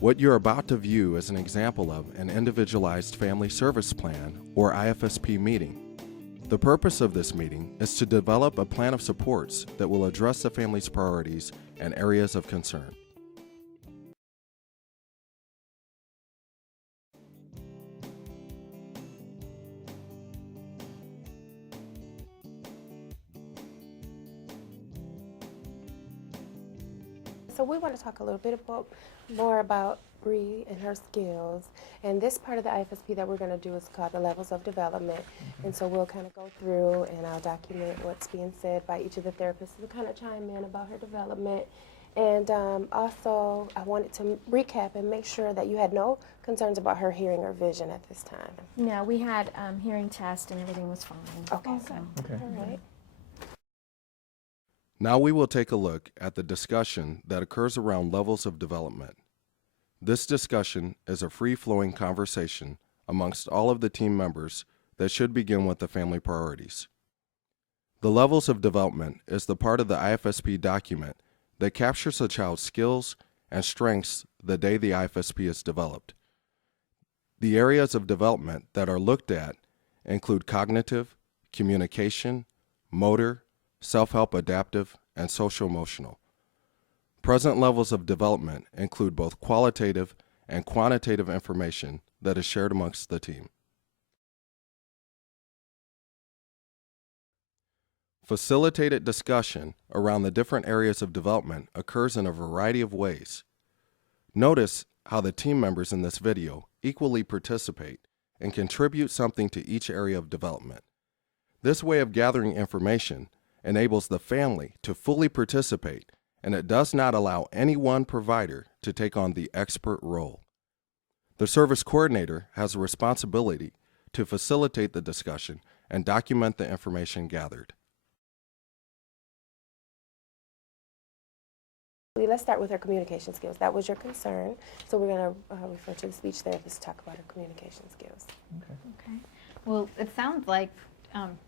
What you're about to view is an example of an Individualized Family Service Plan, or IFSP meeting. The purpose of this meeting is to develop a plan of supports that will address the family's priorities and areas of concern. So we want to talk a little bit more about Bree and her skills. And this part of the IFSP that we're going to do is called the Levels of Development. And so we'll kind of go through and I'll document what's being said by each of the therapists to kind of chime in about her development. And also I wanted to recap and make sure that you had no concerns about her hearing or vision at this time. No, we had hearing test and everything was fine. Okay, so. Okay. All right. Now we will take a look at the discussion that occurs around levels of development. This discussion is a free-flowing conversation amongst all of the team members that should begin with the family priorities. The levels of development is the part of the IFSP document that captures a child's skills and strengths the day the IFSP is developed. The areas of development that are looked at include cognitive, communication, motor, self-help, adaptive, and social-emotional. Present levels of development include both qualitative and quantitative information that is shared amongst the team. Facilitated discussion around the different areas of development occurs in a variety of ways. Notice how the team members in this video equally participate and contribute something to each area of development. This way of gathering information enables the family to fully participate, and it does not allow any one provider to take on the expert role. The service coordinator has a responsibility to facilitate the discussion and document the information gathered. Let's start with her communication skills. That was your concern. So we're going to refer to the speech therapist to talk about her communication skills. Okay. Well, it sounds like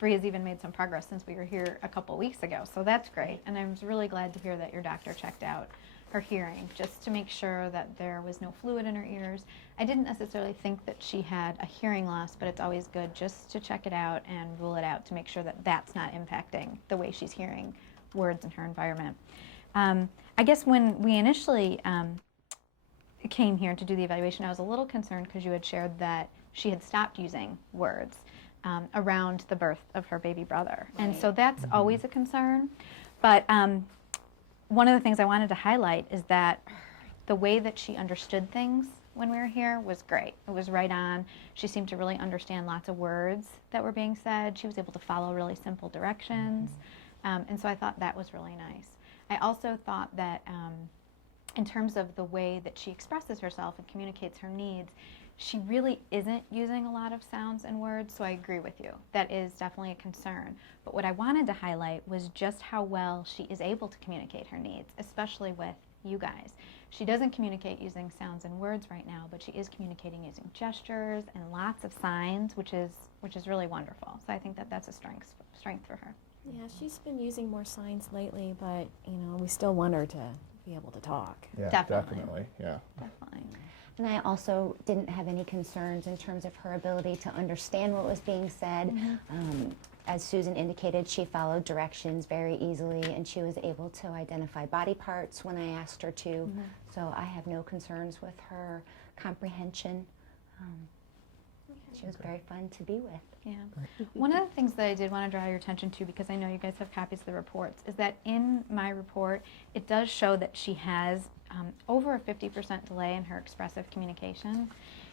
Bree has even made some progress since we were here a couple weeks ago, so that's great. And I was really glad to hear that your doctor checked out her hearing, just to make sure that there was no fluid in her ears. I didn't necessarily think that she had a hearing loss, but it's always good just to check it out and rule it out to make sure that that's not impacting the way she's hearing words in her environment. I guess when we initially came here to do the evaluation, I was a little concerned because you had shared that she had stopped using words around the birth of her baby brother. Right. And so that's always a concern. But one of the things I wanted to highlight is that the way that she understood things when we were here was great. It was right on. She seemed to really understand lots of words that were being said. She was able to follow really simple directions. And so I thought that was really nice. I also thought that in terms of the way that she expresses herself and communicates her needs, she really isn't using a lot of sounds and words, so I agree with you. That is definitely a concern. But what I wanted to highlight was just how well she is able to communicate her needs, especially with you guys. She doesn't communicate using sounds and words right now, but she is communicating using gestures and lots of signs, which is really wonderful. So I think that that's a strength for her. Yeah, she's been using more signs lately, but we still want her to be able to talk. Yeah, Definitely. yeah. Definitely. And I also didn't have any concerns in terms of her ability to understand what was being said. As Susan indicated, she followed directions very easily, and she was able to identify body parts when I asked her to. So I have no concerns with her comprehension. She was very fun to be with. Yeah. One of the things that I did want to draw your attention to, because I know you guys have copies of the reports, is that in my report, it does show that she has over a 50% delay in her expressive communication.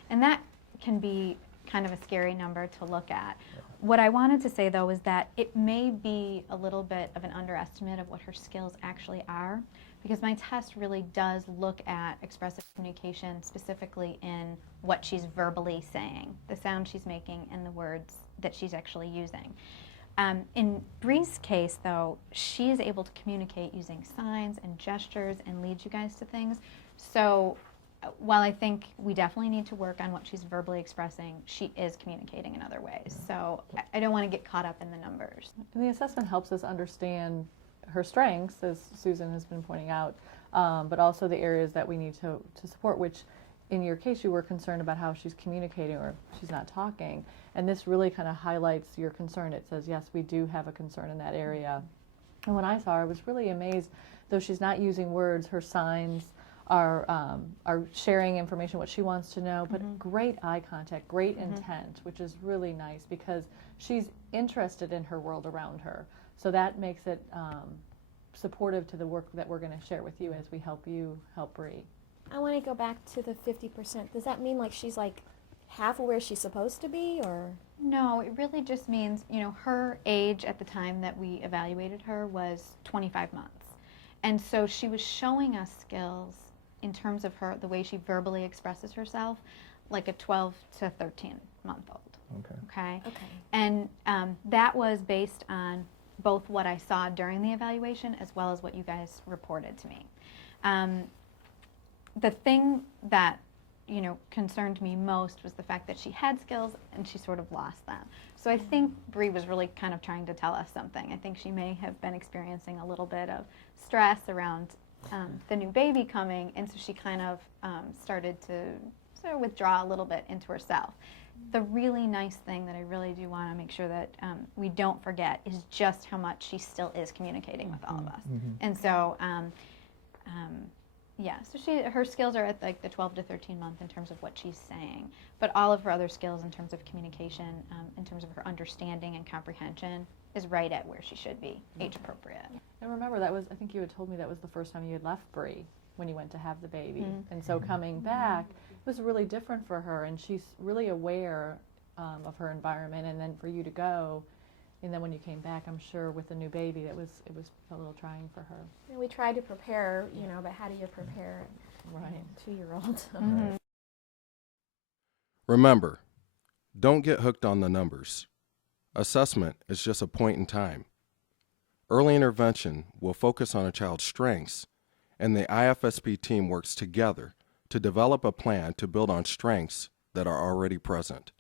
And that can be kind of a scary number to look at. What I wanted to say, though, is that it may be a little bit of an underestimate of what her skills actually are, because my test really does look at expressive communication specifically in what she's verbally saying, the sound she's making, and the words that she's actually using. In Bree's case, though, she is able to communicate using signs and gestures and lead you guys to things. So while I think we definitely need to work on what she's verbally expressing, she is communicating in other ways. So I don't want to get caught up in the numbers. And the assessment helps us understand her strengths, as Susan has been pointing out, but also the areas that we need to support, which in your case you were concerned about how she's communicating or she's not talking. And this really kind of highlights your concern. It says, yes, we do have a concern in that area. And when I saw her, I was really amazed. Though she's not using words, her signs are sharing information, what she wants to know, but great eye contact, great intent, which is really nice because she's interested in her world around her. So that makes it supportive to the work that we're going to share with you as we help you help Bree. I want to go back to the 50%. Does that mean like she's like half of where she's supposed to be, or? No, it really just means, you know, her age at the time that we evaluated her was 25 months. And so she was showing us skills in terms of the way she verbally expresses herself, like a 12 to 13-month-old. Okay. And that was based on both what I saw during the evaluation as well as what you guys reported to me. The thing that, you know, concerned me most was the fact that she had skills and she sort of lost them. So I think Bree was really kind of trying to tell us something. I think she may have been experiencing a little bit of stress around the new baby coming, and so she kind of started to sort of withdraw a little bit into herself. The really nice thing that I really do want to make sure that we don't forget is just how much she still is communicating with all of us. And so, yeah, so her skills are at like the 12 to 13 month in terms of what she's saying, but all of her other skills in terms of communication, in terms of her understanding and comprehension, is right at where she should be, age appropriate. And remember, that was, I think you had told me that was the first time you had left Bree when you went to have the baby. And so coming back, it was really different for her, and she's really aware of her environment. And then for you to go, and then when you came back, I'm sure with the new baby, it was a little trying for her. And we tried to prepare, you know, but how do you prepare a 2-year-old? Remember, don't get hooked on the numbers. Assessment is just a point in time. Early intervention will focus on a child's strengths, and the IFSP team works together to develop a plan to build on strengths that are already present.